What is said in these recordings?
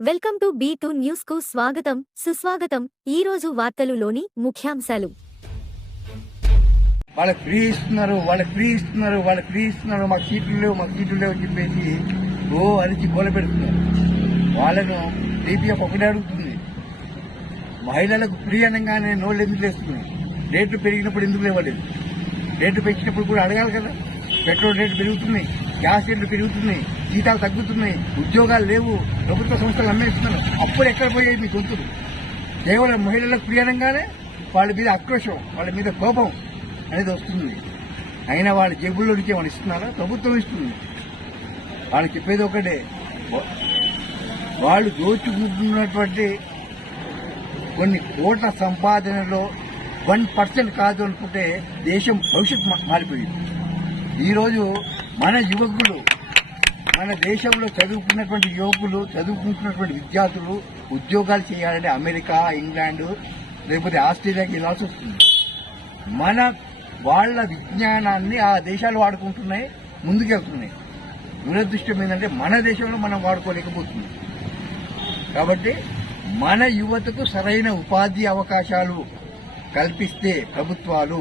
Welcome to B two న్యూస్కు స్వాగతం సుస్వాగతం. ఈ రోజు వార్తలులోని ముఖ్యాంశాలు. వాళ్ళకి ఫ్రీ ఇస్తున్నారు వాళ్ళకి ఫ్రీ ఇస్తున్నారు వాళ్ళకి ఫ్రీ ఇస్తున్నారు మాకు సీట్లు లేవు మాకు సీట్లు లేవు చెప్పేసి ఓ అరిచి గోల పెడుతున్నారు. వాళ్ళను డిపిఎఫ్ ఒకటే అడుగుతుంది. మహిళలకు ఫ్రీ అనగానే నోళ్ళు ఎందుకు లేస్తుంది రేట్లు పెరిగినప్పుడు ఎందుకు లేవలేదు? రేట్లు పెంచినప్పుడు కూడా అడగాలి కదా. పెట్రోల్ రేట్లు పెరుగుతున్నాయి గ్యాస్ రేట్లు పెరుగుతున్నాయి. జీతాలు తగ్గుతున్నాయి ఉద్యోగాలు లేవు ప్రభుత్వ సంస్థలు అమ్మేస్తున్నారు. అప్పుడు ఎక్కడ పోయాయి మీ గొంతులు? కేవలం మహిళలకు ప్రియనంగానే వాళ్ళ మీద ఆక్రోషం వాళ్ళ మీద కోపం అనేది వస్తుంది. అయినా వాళ్ళ జేబుల్లో నుంచి ఏమైనా ఇస్తున్నారా? ప్రభుత్వం ఇస్తుంది. వాళ్ళు చెప్పేది ఒకటే వాళ్ళు దోచుకుంటున్నటువంటి కొన్ని కోట్ల సంపాదనలో వన్ పర్సెంట్ కాదు అనుకుంటే దేశం భవిష్యత్తు మారిపోయింది. ఈరోజు మన యువకులు మన దేశంలో చదువుకున్నటువంటి యువకులు చదువుకుంటున్నటువంటి విద్యార్థులు ఉద్యోగాలు చేయాలంటే అమెరికా ఇంగ్లాండ్ లేకపోతే ఆస్ట్రేలియాకి వెళ్ళాల్సి వస్తుంది. మన వాళ్ళ విజ్ఞానాన్ని ఆ దేశాలు వాడుకుంటున్నాయి ముందుకెళ్తున్నాయి. దురదృష్టం ఏంటంటే మన దేశంలో మనం వాడుకోలేకపోతున్నాం. కాబట్టి మన యువతకు సరైన ఉపాధి అవకాశాలు కల్పిస్తే ప్రభుత్వాలు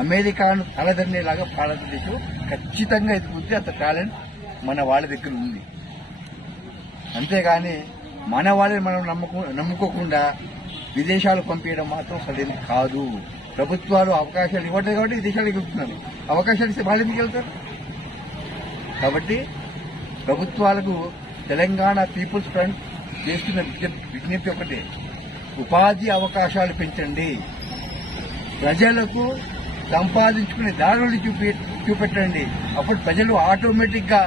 అమెరికాను తలదన్నేలాగా భారతదేశం ఖచ్చితంగా ఎదుగుతుంది అంత టాలెంట్ మన వాళ్ళ దగ్గర ఉంది. అంతేగాని మన వాళ్ళని మనం నమ్మకు నమ్ముకోకుండా విదేశాలు పంపించడం మాత్రం సరైన కాదు. ప్రభుత్వాలు అవకాశాలు ఇవ్వట్లేదు కాబట్టి విదేశాలకు వెళ్తున్నారు. అవకాశాలు ఇస్తే వాళ్ళు ఎందుకు వెళ్తారు? కాబట్టి ప్రభుత్వాలకు తెలంగాణ పీపుల్స్ ఫ్రంట్ చేస్తున్న విజ్ఞప్తి ఒకటే. ఉపాధి అవకాశాలు పెంచండి. ప్రజలకు సంపాదించుకునే దారులు చూపి చూపెట్టండి. అప్పుడు ప్రజలు ఆటోమేటిక్గా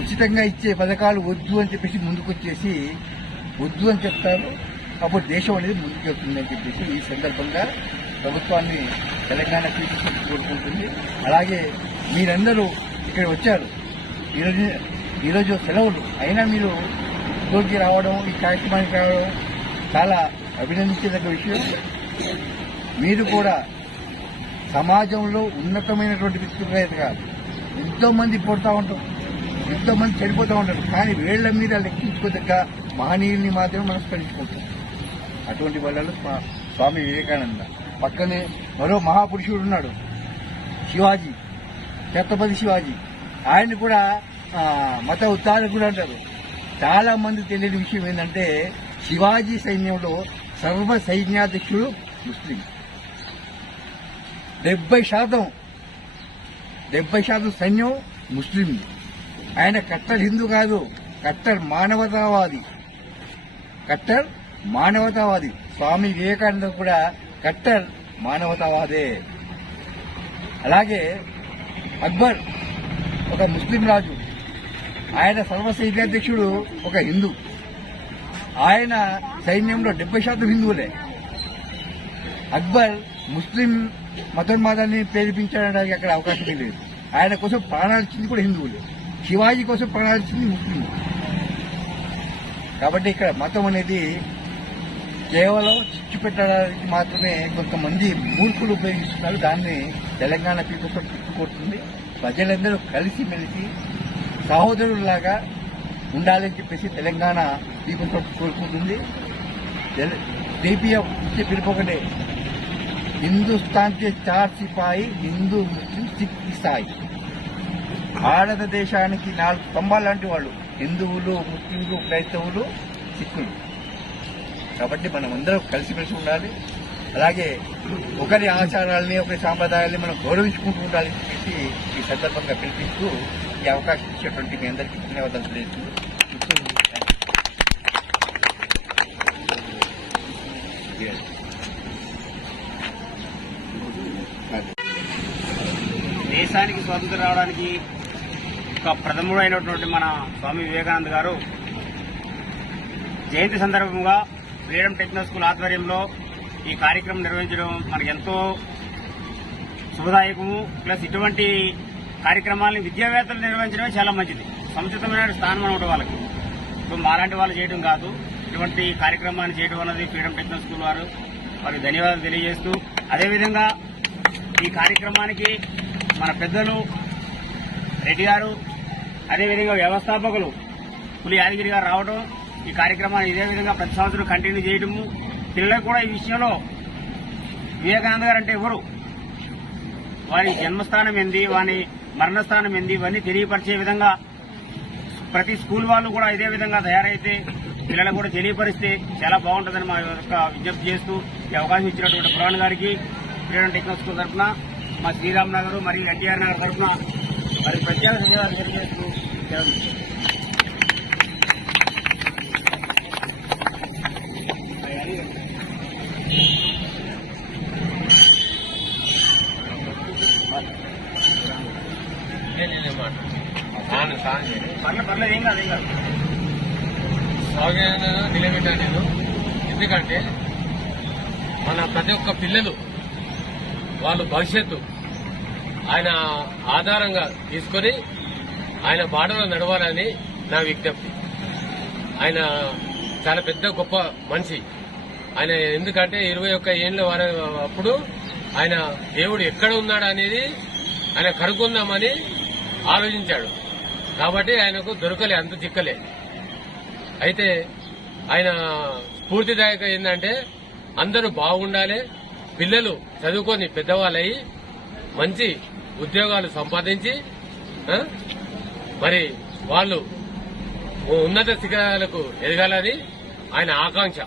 ఉచితంగా ఇచ్చే పథకాలు వద్దు అని చెప్పేసి ముందుకొచ్చేసి వద్దు అని చెప్తారు. అప్పుడు దేశం అనేది ముందుకెళ్తుంది అని చెప్పేసి ఈ సందర్భంగా ప్రభుత్వాన్ని తెలంగాణ పీటీసీ కోరుకుంటుంది. అలాగే మీరందరూ ఇక్కడ వచ్చారు. ఈరోజు ఈరోజు సెలవులు. అయినా మీరు ఇంట్లోకి రావడం ఈ కార్యక్రమానికి రావడం చాలా అభినందించదగ్గ విషయం. మీరు కూడా సమాజంలో ఉన్నతమైనటువంటి వ్యక్తులుగా ఎంతో మంది పుడతా ఉంటారు. ఎంతో మంది చనిపోతూ ఉంటారు. కానీ వేళ్ళ మీద లెక్కించుకోదగ్గ మహనీయుల్ని మాత్రమే మనం స్మరించుకుంటాం. అటువంటి వాళ్ళలో స్వామి వివేకానంద. పక్కనే మరో మహాపురుషుడు ఉన్నాడు. శివాజీ. ఛత్రపతి శివాజీ. ఆయన కూడా మత ఉత్తారకుడు అంటారు. చాలా మంది తెలియని విషయం ఏంటంటే శివాజీ సైన్యంలో సర్వ సైన్యాధ్యక్షుడు ముస్లిం. డెబ్బై శాతం డెబ్బై శాతం సైన్యం ముస్లిం ఆయన కట్టర్ హిందూ కాదు కట్టర్ మానవతావాది. కట్టర్ మానవతావాది. స్వామి వివేకానంద కూడా కట్టర్ మానవతావాదే. అలాగే అక్బర్ ఒక ముస్లిం రాజు. ఆయన సర్వసైన్యాధ్యక్షుడు ఒక హిందూ. ఆయన సైన్యంలో డెబ్బై శాతం హిందువులే. అక్బర్ ముస్లిం మతోన్మాదాన్ని ప్రేరేపించడానికి అక్కడ అవకాశం లేదు. ఆయన కోసం ప్రాణాల్చింది కూడా హిందువులు. శివాజీ కోసం ప్రాణాల్చింది ముస్లింలు. కాబట్టి ఇక్కడ మతం అనేది కేవలం చిచ్చు పెట్టడానికి మాత్రమే కొంతమంది మూర్ఖులు ఉపయోగిస్తున్నారు. దాన్ని తెలంగాణ పీపుల్స్ తిప్పుకొడుతుంది ప్రజలందరూ కలిసి మెలిసి సహోదరులాగా ఉండాలని చెప్పేసి తెలంగాణ పీపుల్స్ కోరుకుంటుంది. డిపిఎఫ్ ఇచ్చే పిలుపు ఒకటే హిందుస్థాన్ కే చార్ సిపాయి హిందూ ముస్లిం సిక్ ఇసాయి. భారతదేశానికి నాలుగు స్తంభాలు లాంటి వాళ్ళు. హిందువులు ముస్లింలు క్రైస్తవులు సిక్కులు. కాబట్టి మనం అందరం కలిసిమెలిసి ఉండాలి. అలాగే ఒకరి ఆచారాలని ఒకరి సాంప్రదాయాల్ని మనం గౌరవించుకుంటూ ఉండాలి అని చెప్పేసి ఈ సందర్భంగా పిలిపిస్తూ ఈ అవకాశం ఇచ్చేటువంటి మీ అందరికీ ధన్యవాదాలు తెలియజేస్తున్నాను. దేశానికి స్వాతంత్రం రావడానికి ఒక ప్రథముడు అయినటువంటి మన స్వామి వివేకానంద గారు జయంతి సందర్భంగా ఫ్రీడమ్ టెక్నో స్కూల్ ఆధ్వర్యంలో ఈ కార్యక్రమం నిర్వహించడం మనకు ఎంతో శుభదాయకము. ప్లస్ ఇటువంటి కార్యక్రమాలను విద్యావేత్తలు నిర్వహించడమే చాలా మంచిది. సముచితమైన స్థానం అనమాట వాళ్ళకి. ఇప్పుడు మాలాంటి వాళ్ళు చేయడం కాదు. ఇటువంటి కార్యక్రమాన్ని చేయడం అన్నది ఫ్రీడమ్ టెక్నో స్కూల్ వారు వారికి ధన్యవాదాలు తెలియజేస్తూ అదేవిధంగా ఈ కార్యక్రమానికి మన పెద్దలు రెడ్డి గారు అదేవిధంగా వ్యవస్థాపకులు పులి యాదగిరి గారు రావడం ఈ కార్యక్రమాన్ని ఇదే విధంగా ప్రతి సంవత్సరం కంటిన్యూ చేయడము పిల్లలకు కూడా ఈ విషయంలో వివేకానంద గారు అంటే ఎవరు? వారి జన్మస్థానం ఏంది వారి మరణస్థానం ఏంది ఇవన్నీ తెలియపరిచే విధంగా ప్రతి స్కూల్ వాళ్ళు కూడా ఇదే విధంగా తయారైతే పిల్లలకు కూడా తెలియపరిస్తే చాలా బాగుంటుందని మా యొక్క విజ్ఞప్తి చేస్తూ ఈ అవకాశం ఇచ్చినటువంటి పురాణ్ గారికి ఫ్రీడమ్ టెక్నికల్ స్కూల్ తరఫున మా శ్రీరామ్ నగర్ మరియు ఎన్టీఆర్ నగర్ తరఫున మరి ప్రత్యేక ధన్యవాదాలు తెలియజేస్తూ సెలవు. పర్లేదు పర్లేదు ఏం కాదు ఏం కాదు. సాగైన నేను ఎందుకంటే మన ప్రతి ఒక్క పిల్లలు వాళ్ళు భవిష్యత్తు ఆయన ఆధారంగా తీసుకొని ఆయన బాటలో నడవాలని నా విజ్ఞప్తి. ఆయన చాలా పెద్ద గొప్ప మనిషి. ఆయన ఎందుకంటే ఇరవై ఒక్క ఏళ్ళ వారి అప్పుడు ఆయన దేవుడు ఎక్కడ ఉన్నాడు అనేది ఆయన కనుక్కుందామని ఆలోచించాడు. కాబట్టి ఆయనకు దొరకలే అంత చిక్కలే. అయితే ఆయన స్ఫూర్తిదాయక ఏంటంటే అందరూ బాగుండాలి పిల్లలు చదువుకొని పెద్దవాళ్ళయి మంచి ఉద్యోగాలు సంపాదించి మరి వాళ్ళు ఉన్నత శిఖరాలకు ఎదగాలని ఆయన ఆకాంక్ష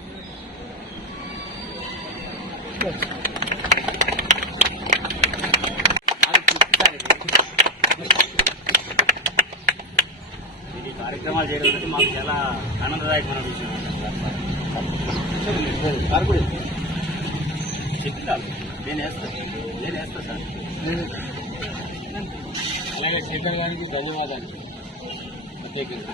ఇది కార్యక్రమాలు చేయడం మాకు చాలా ఆనందదాయకమైన విషయం చెప్పి కాదు నేను వేస్తాను నేను వేస్తాను సార్. అలాగే శేఖర్ గారికి ధన్యవాదాలు. ప్రత్యేకంగా